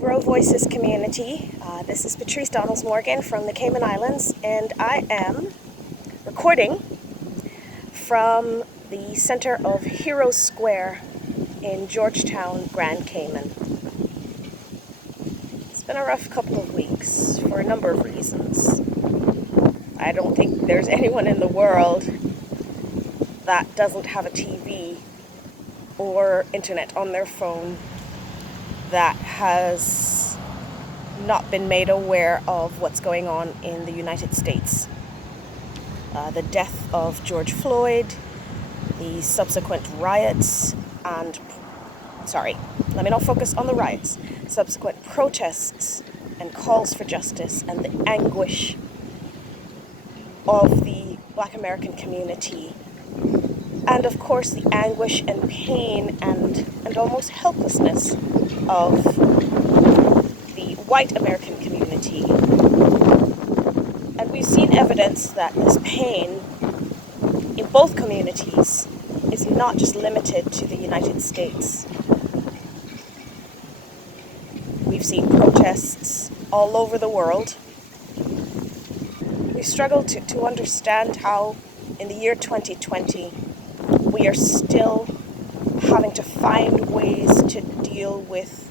Grow Voices community. This is Patrice Morgan from the Cayman Islands, and I am recording from the center of Hero Square in Georgetown, Grand Cayman. It's been a rough couple of weeks for a number of reasons. I don't think there's anyone in the world that doesn't have a TV or internet on their phone that has not been made aware of what's going on in the United States. The death of George Floyd, the subsequent riots, let me not focus on the riots, subsequent protests and calls for justice, and the anguish of the Black American community, and of course the anguish and pain and almost helplessness of the white American community. And we've seen evidence that this pain in both communities is not just limited to the United States. We've seen protests all over the world. We struggle to understand how in the year 2020 we are still having to find ways to deal with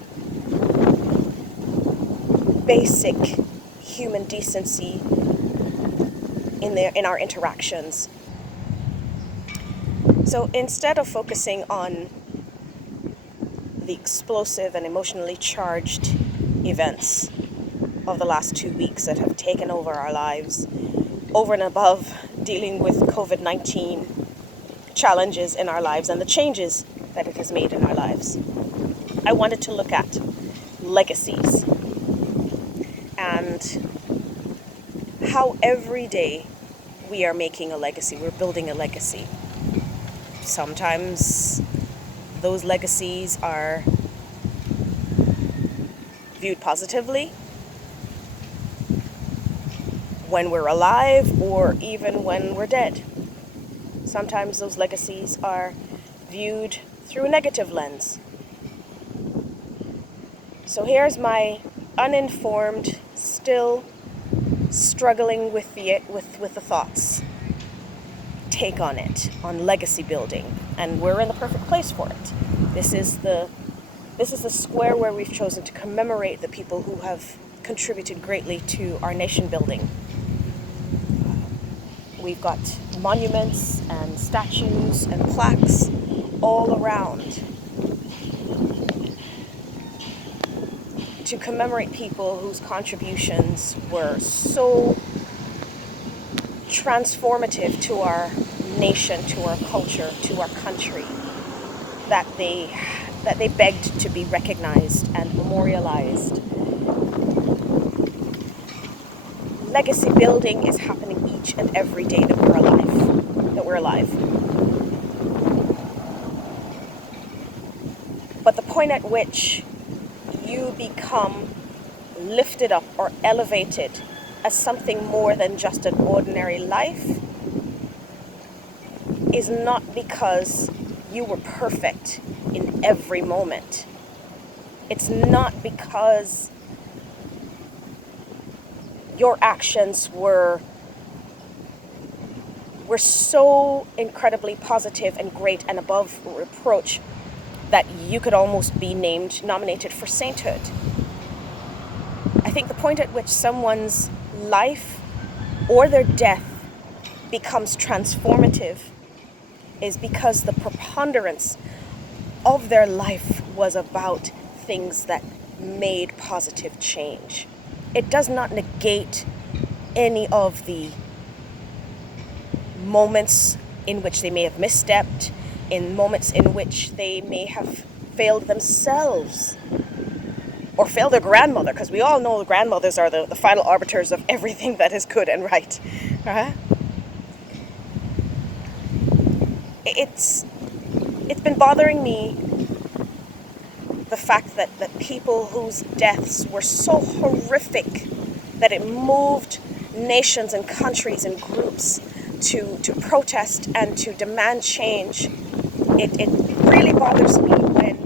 basic human decency in our interactions. So instead of focusing on the explosive and emotionally charged events of the last 2 weeks that have taken over our lives, over and above dealing with COVID-19 challenges in our lives and the changes that it has made in our lives, I wanted to look at legacies and how every day we are making a legacy, we're building a legacy. Sometimes those legacies are viewed positively when we're alive or even when we're dead. Sometimes those legacies are viewed through a negative lens. So here's my uninformed, still struggling with the thoughts take on it, on legacy building, and we're in the perfect place for it. This is the square where we've chosen to commemorate the people who have contributed greatly to our nation building. We've got monuments and statues and plaques all around to commemorate people whose contributions were so transformative to our nation, to our culture, to our country, that they begged to be recognized and memorialized. Legacy building is happening each and every day that we're alive. But the point at which you become lifted up or elevated as something more than just an ordinary life is not because you were perfect in every moment. It's not because your actions were so incredibly positive and great and above reproach that you could almost be nominated for sainthood. I think the point at which someone's life or their death becomes transformative is because the preponderance of their life was about things that made positive change. It does not negate any of the moments in which they may have misstepped, in moments in which they may have failed themselves or failed their grandmother, because we all know the grandmothers are the final arbiters of everything that is good and right. Uh-huh. It's been bothering me, the fact that people whose deaths were so horrific that it moved nations and countries and groups to protest and to demand change. It really bothers me when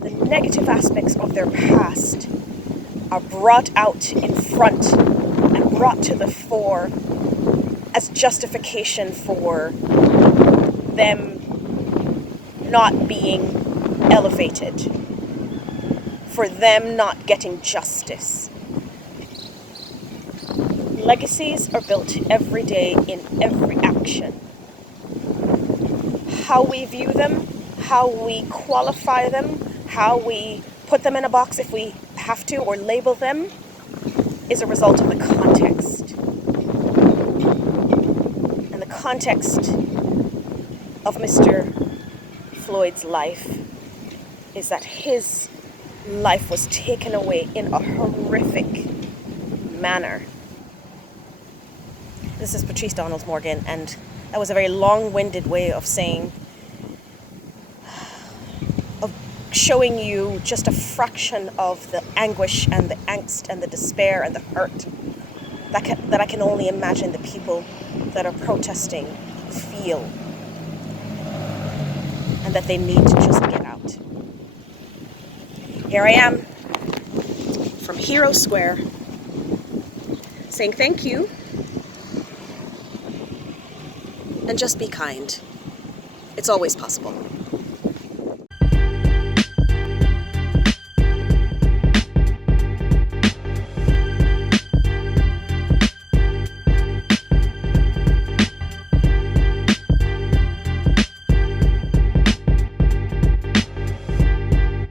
the negative aspects of their past are brought out in front and brought to the fore as justification for them not being elevated, for them not getting justice. Legacies are built every day in every action. How we view them, how we qualify them, how we put them in a box if we have to, or label them, is a result of the context. And the context of Mr. Floyd's life is that his life was taken away in a horrific manner. This is Patrice Donald Morgan, and that was a very long-winded way of showing you just a fraction of the anguish and the angst and the despair and the hurt that I can only imagine the people that are protesting feel, and that they need to just get out. Here I am from Hero Square saying thank you, and just be kind. It's always possible.